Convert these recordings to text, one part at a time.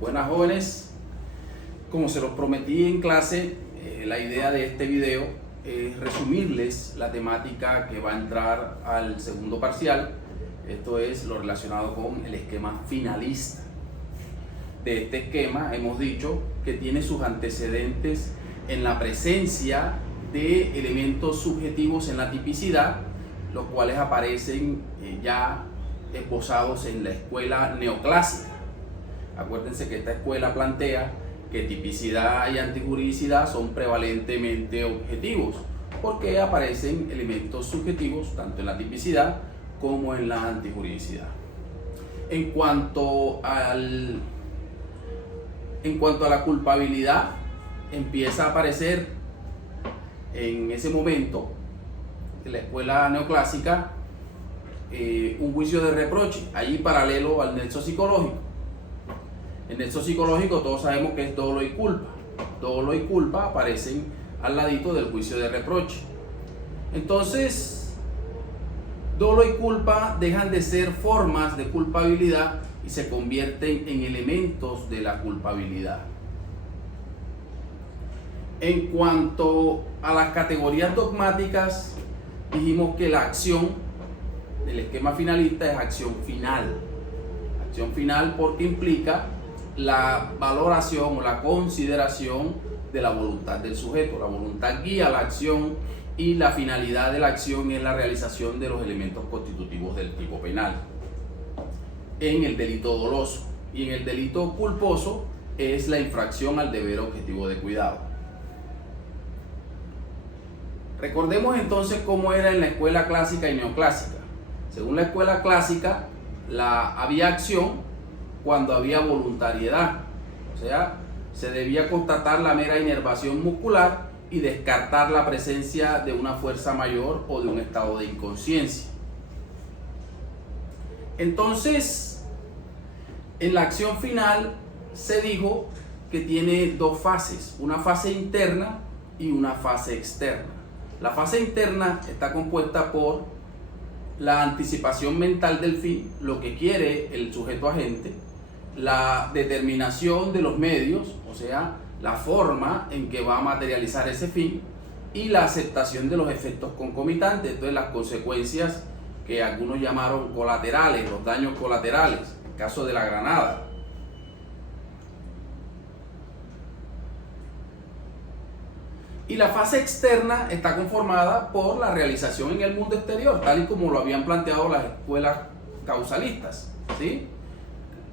Buenas jóvenes, como se los prometí en clase, la idea de este video es resumirles la temática que va a entrar al segundo parcial. Esto es lo relacionado con el esquema finalista. De este esquema hemos dicho que tiene sus antecedentes en la presencia de elementos subjetivos en la tipicidad, los cuales aparecen ya esbozados en la escuela neoclásica. Acuérdense que esta escuela plantea que tipicidad y antijuridicidad son prevalentemente objetivos, porque aparecen elementos subjetivos tanto en la tipicidad como en la antijuridicidad. En cuanto a la culpabilidad, empieza a aparecer en ese momento en la escuela neoclásica un juicio de reproche, allí paralelo al nexo psicológico. El nexo psicológico todos sabemos que es dolo y culpa. Dolo y culpa aparecen al ladito del juicio de reproche. Entonces, dolo y culpa dejan de ser formas de culpabilidad y se convierten en elementos de la culpabilidad. En cuanto a las categorías dogmáticas, dijimos que la acción del esquema finalista es acción final. Acción final porque implica la valoración o la consideración de la voluntad del sujeto. La voluntad guía la acción y la finalidad de la acción es la realización de los elementos constitutivos del tipo penal. En el delito doloso y en el delito culposo es la infracción al deber objetivo de cuidado. Recordemos entonces cómo era en la escuela clásica y neoclásica. Según la escuela clásica, había acción cuando había voluntariedad, o sea, se debía constatar la mera inervación muscular y descartar la presencia de una fuerza mayor o de un estado de inconsciencia. Entonces, en la acción final se dijo que tiene dos fases, una fase interna y una fase externa. La fase interna está compuesta por la anticipación mental del fin, lo que quiere el sujeto agente, la determinación de los medios, o sea, la forma en que va a materializar ese fin, y la aceptación de los efectos concomitantes, entonces las consecuencias que algunos llamaron colaterales, los daños colaterales, el caso de la granada. Y la fase externa está conformada por la realización en el mundo exterior, tal y como lo habían planteado las escuelas causalistas, ¿sí?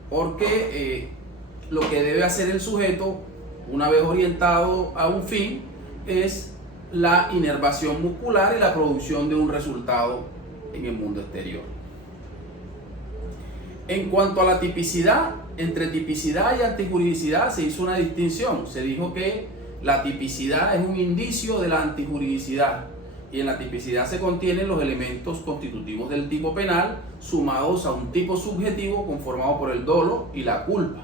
Porque lo que debe hacer el sujeto, una vez orientado a un fin, es la inervación muscular y la producción de un resultado en el mundo exterior. En cuanto a la tipicidad, entre tipicidad y antijuridicidad se hizo una distinción. Se dijo que la tipicidad es un indicio de la antijuridicidad y en la tipicidad se contienen los elementos constitutivos del tipo penal sumados a un tipo subjetivo conformado por el dolo y la culpa.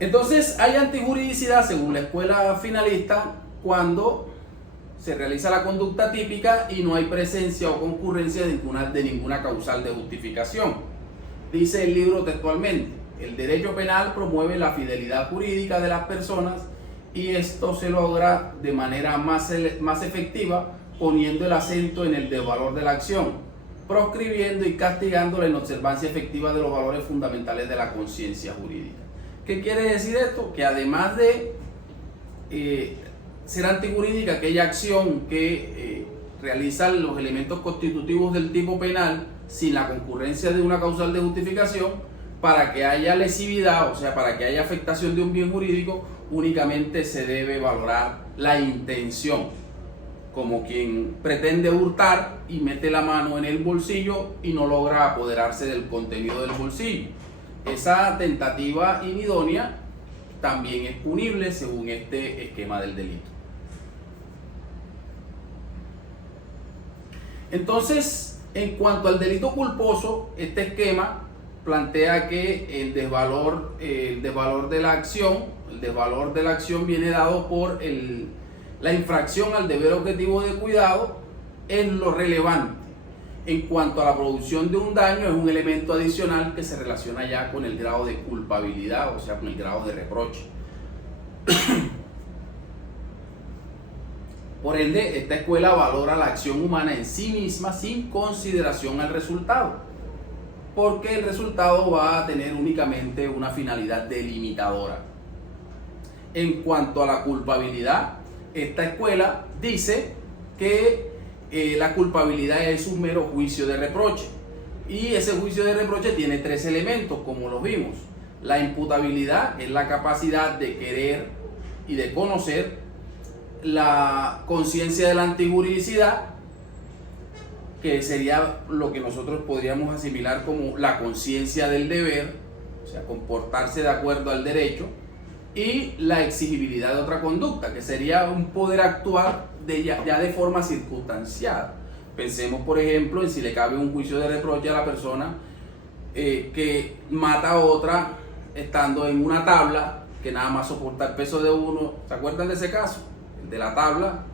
Entonces hay antijuridicidad según la escuela finalista cuando se realiza la conducta típica y no hay presencia o concurrencia de ninguna causal de justificación. Dice el libro textualmente: el derecho penal promueve la fidelidad jurídica de las personas y esto se logra de manera más efectiva poniendo el acento en el desvalor de la acción, proscribiendo y castigando la inobservancia efectiva de los valores fundamentales de la conciencia jurídica. ¿Qué quiere decir esto? Que además de ser antijurídica aquella acción que realiza los elementos constitutivos del tipo penal sin la concurrencia de una causal de justificación, para que haya lesividad, o sea, para que haya afectación de un bien jurídico, únicamente se debe valorar la intención, como quien pretende hurtar y mete la mano en el bolsillo y no logra apoderarse del contenido del bolsillo. Esa tentativa inidónea también es punible según este esquema del delito. Entonces, en cuanto al delito culposo, este esquema plantea que el desvalor de la acción viene dado por la infracción al deber objetivo de cuidado, es lo relevante. En cuanto a la producción de un daño, es un elemento adicional que se relaciona ya con el grado de culpabilidad, o sea, con el grado de reproche. Por ende, esta escuela valora la acción humana en sí misma sin consideración al resultado, porque el resultado va a tener únicamente una finalidad delimitadora. En cuanto a la culpabilidad, esta escuela dice que la culpabilidad es un mero juicio de reproche, y ese juicio de reproche tiene tres elementos, como lo vimos. La imputabilidad es la capacidad de querer y de conocer. La conciencia de la antijuridicidad, que sería lo que nosotros podríamos asimilar como la conciencia del deber, o sea, comportarse de acuerdo al derecho. Y la exigibilidad de otra conducta, que sería un poder actuar ya de forma circunstanciada. Pensemos, por ejemplo, en si le cabe un juicio de reproche a la persona que mata a otra estando en una tabla que nada más soporta el peso de uno. ¿Se acuerdan de ese caso? El de la tabla.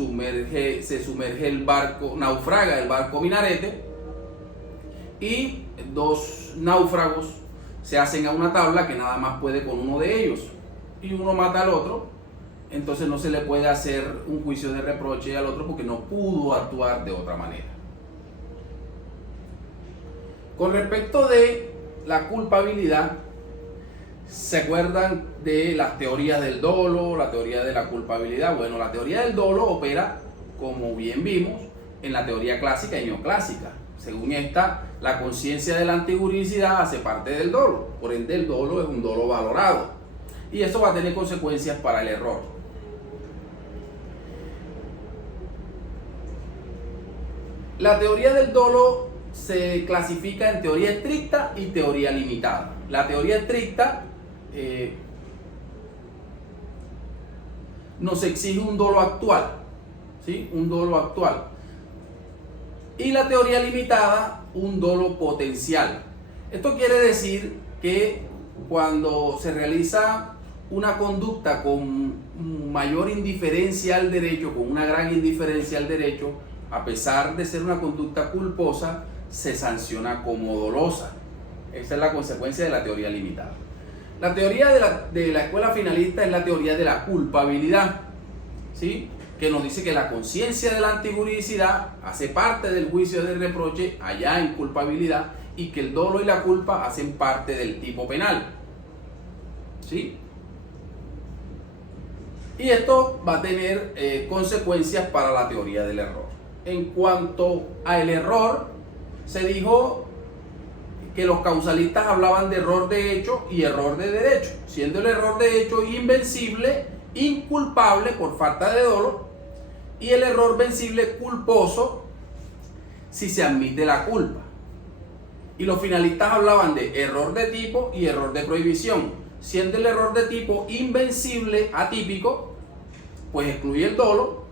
Se sumerge el barco, naufraga el barco Minarete, y dos náufragos se hacen a una tabla que nada más puede con uno de ellos, y uno mata al otro. Entonces no se le puede hacer un juicio de reproche al otro porque no pudo actuar de otra manera. Con respecto de la culpabilidad, ¿se acuerdan de las teorías del dolo, la teoría de la culpabilidad? Bueno, la teoría del dolo opera, como bien vimos, en la teoría clásica y neoclásica. Según esta, la conciencia de la antijuridicidad hace parte del dolo, por ende el dolo es un dolo valorado, y eso va a tener consecuencias para el error. La teoría del dolo se clasifica en teoría estricta y teoría limitada. La teoría estricta nos exige un dolo actual, ¿sí? Un dolo actual. Y la teoría limitada, un dolo potencial. Esto quiere decir que cuando se realiza una conducta con mayor indiferencia al derecho, con una gran indiferencia al derecho, a pesar de ser una conducta culposa, se sanciona como dolosa. Esa es la consecuencia de la teoría limitada. La teoría de la escuela finalista es la teoría de la culpabilidad, ¿sí? Que nos dice que la conciencia de la antijuridicidad hace parte del juicio de reproche allá en culpabilidad, y que el dolo y la culpa hacen parte del tipo penal, ¿sí? Y esto va a tener consecuencias para la teoría del error. En cuanto al error, se dijo que los causalistas hablaban de error de hecho y error de derecho, siendo el error de hecho invencible, inculpable por falta de dolo, y el error vencible culposo si se admite la culpa. Y los finalistas hablaban de error de tipo y error de prohibición, siendo el error de tipo invencible, atípico, pues excluye el dolo,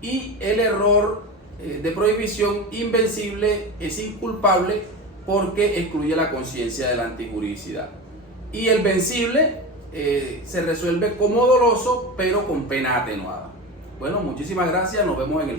y el error de prohibición invencible es inculpable porque excluye la conciencia de la antijuridicidad. Y el vencible se resuelve como doloso, pero con pena atenuada. Bueno, muchísimas gracias, nos vemos en el